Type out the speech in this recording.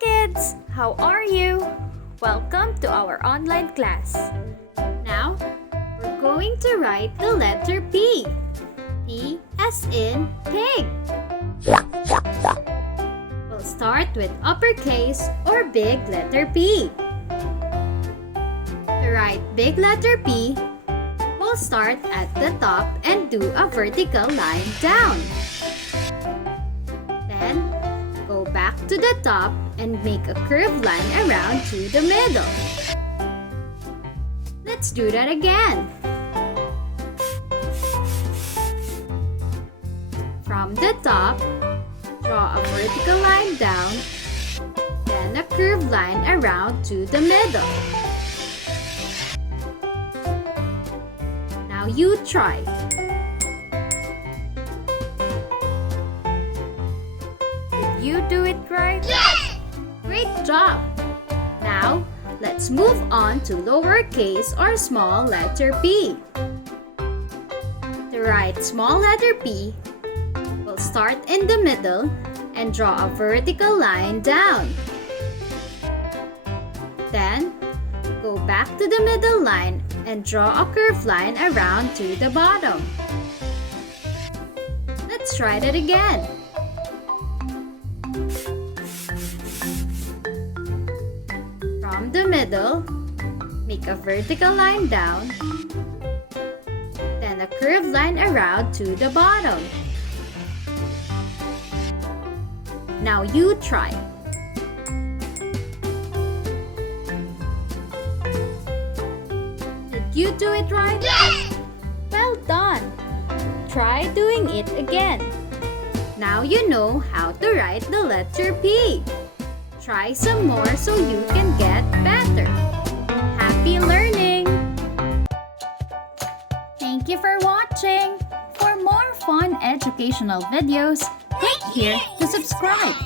kids! How are you? Welcome to our online class. Now, we're going to write the letter P. P as in pig. We'll start with uppercase or big letter P. To write big letter P, we'll start at the top and do a vertical line down. Then, go back to the top and make a curved line around to the middle. Let's do that again. From the top, draw a vertical line down, then a curved line around to the middle. Now you try. Did you do it right? Yes! Great job! Now, let's move on to lowercase or small letter p. To write small letter P, we'll start in the middle and draw a vertical line down. Then, go back to the middle line and draw a curved line around to the bottom. Let's try that again. From the middle, make a vertical line down, then a curved line around to the bottom. Now you try. Did you do it right? Yes! Well done! Try doing it again. Now you know how to write the letter P. Try some more so you can get better. Happy learning! Thank you for watching! For more fun educational videos, click here to subscribe.